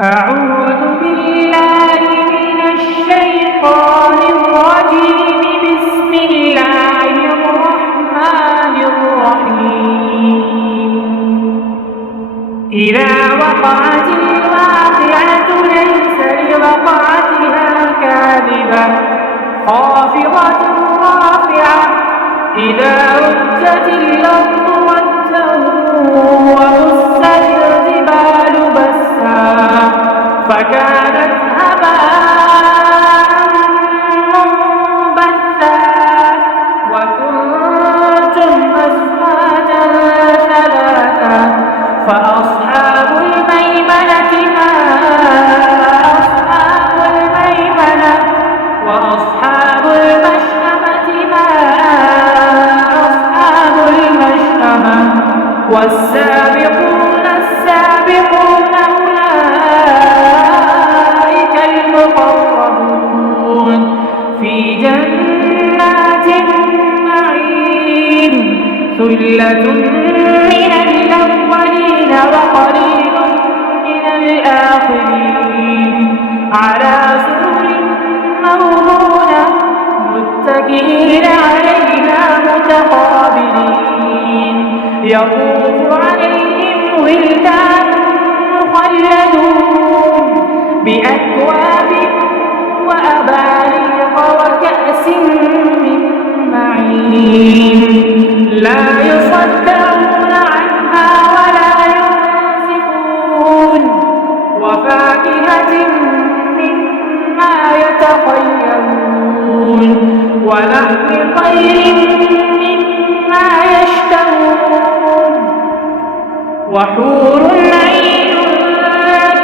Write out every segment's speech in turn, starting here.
أعوذ بالله من الشيطان الرجيم. بسم الله الرحمن الرحيم. إذا وقعت الواقعة ليس لوقعتها كاذبة خافضة رافعة. إذا رجت الأرض رجا وبست الجبال بسا فكانت هباء منبثا وكنتم أزواجا ثلاثا فأصحاب الميمنة ما أصحاب الميمنة وأصحاب المشأمة ما أصحاب المشأمة والسابقون السابقون أولئك المقربون في جنات النعيم. ثلة من الأولين وقليل من الآخرين على سرر موضونة متكئين عليها متقابلين. يطوف عليهم ولدان مخلدون بأكواب وأباريق وكأس من معين لا يصدعون عنها ولا ينزفون وفاكهة مما يتخيرون ولحم طير مما يشتهون وحور عين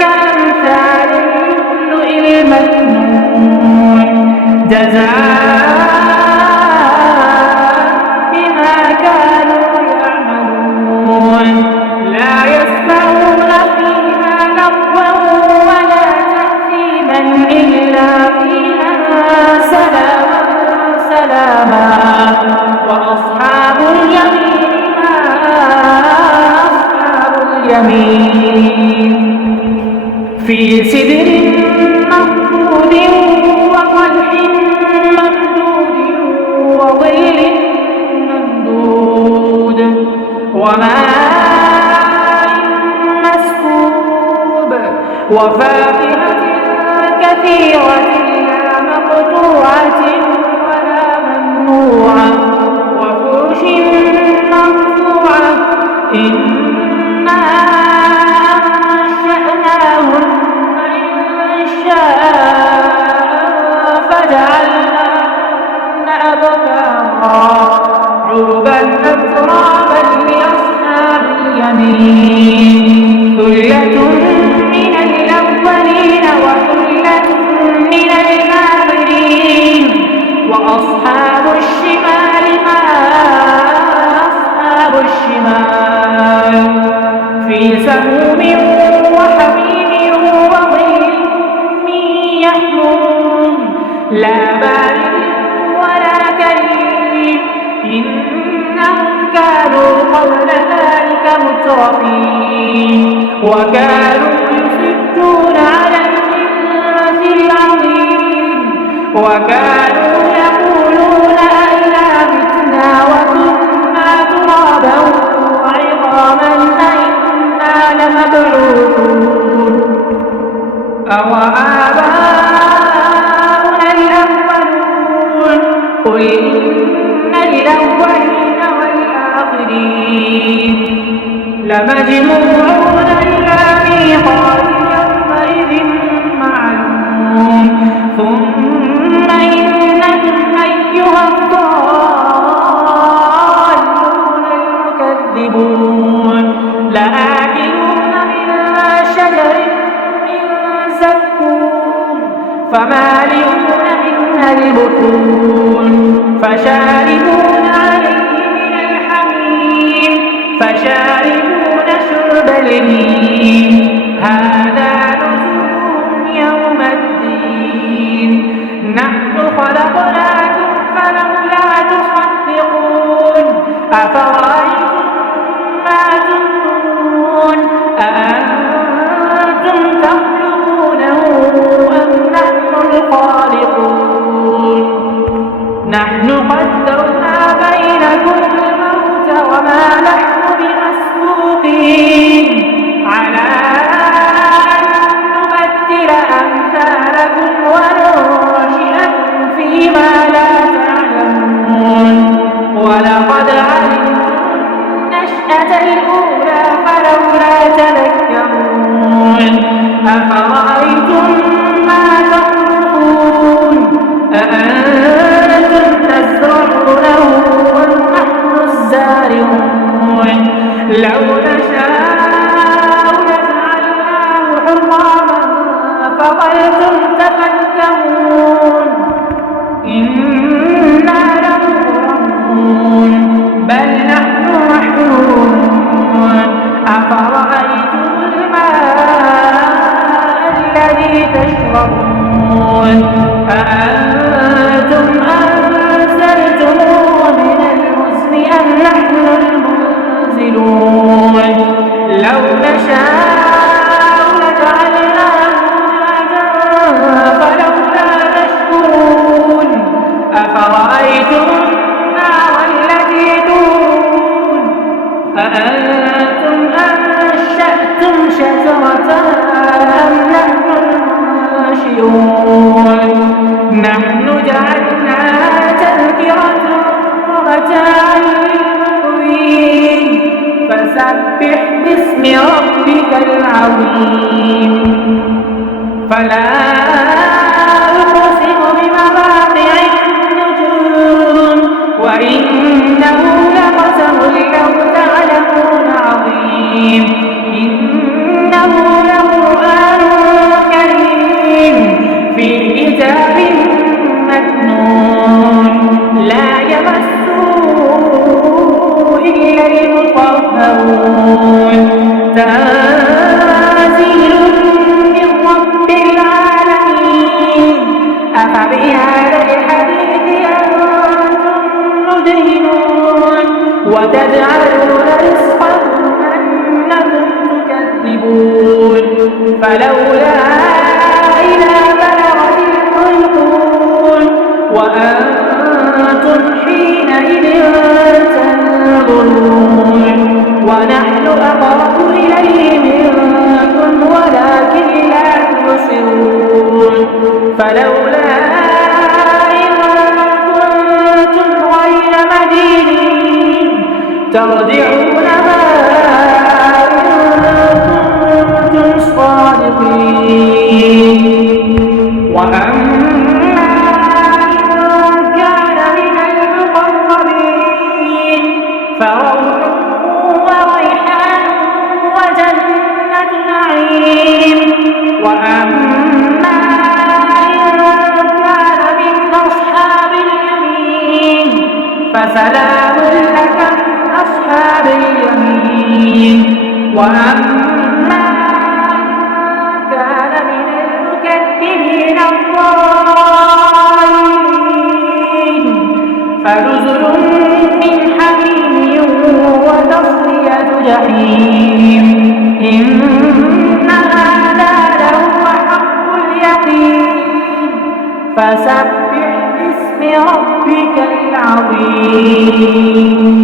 كأمثال اللؤلؤ المكنون جزاء بما كانوا يعملون. لا يسمعون فيها لغوا ولا تأثيما إلا قيلا سلاما سلاما. وأصحاب اليمين ما أصحاب اليمين في سدر مخضود وطلح ممدود وظل ممدود وماء مسكوب وفاكهة كثيرة لا مقطوعة ولا ممنوعة وفرش مرفوعة. إنا أنشأناهن إنشاء فجعلناهن أبكارا عربا أترابا لأصحاب اليمين. ثلة من الأولين وثلة من الآخرين وأصحاب الشمال ما أصحاب الشمال في سموم وحميم وظل من يحموم لا بارد ولا كريم. إنهم كانوا قبل ذلك مترفين وكانوا يصدون على الإنس العظيم وكانوا يقولون أئذا متنا وكنا ترابا وعظاما أئنا لمبعوثون أوآباؤنا الأولون قل إن الأولين والآخرين لمجموعون إلى ميقات يومئذ معلوم. ثم إنكم أيها الضالون المكذبون لآكلون من شجر من زقوم فمالئون منها البطون فشاربون عليه من الحميم فشاربون شرب الهيم. هذا نزلهم يوم الدين. نحن خلقناكم فلولا تصدقون. أفرأيتم ما تمنون أأنتم تخلقون أفرأيتم ما تحرثون أأنتم تزرعونه أم نحن الزارعون لو نشاء لجعلناه حطاما فظلتم تفكهون إنا لمغرمون بل نحن محرومون أفرأيتم الماء الذي تشربون أأنتم أنزلتموه من المزن أم نحن المنزلون لو نشاء لجعلناه أجاجا فلولا تشكرون أفرأيتم النار التي تورون أأنتم أنشأتم شجرتها أم نحن المنشئون نحن جعلناها تذكرة ومتاعا للمقوين فسبح باسم ربك العظيم فلا أقسم بمواقع النجوم وإنه لقسم لو تعلمون عظيم إنه لقرآن كريم في كتاب مكنون لا يمسه إلا المطهرون تنزيل من رب العالمين أفبهذا الحديث أنتم مدهنون وتجعلون رزقكم أنكم تكذبون فلولا إذا بلغت الحلقون وأنتم حينئذ تنظرون ونحن أقرب إليه منكم ولكن لا تبصرون فلولا إن كنتم غير مدينين ترجعونها إن كنتم صادقين وأما إن كان من المقربين فروح وريحان وجنة نعيم وأما إن كان من أصحاب اليمين فسلام لك من أصحاب اليمين وأما إن كان من المكذبين الضالين فنزل من حميم وتصلية جحيم إن هذا لهو حق اليقين فسبح باسم ربك العظيم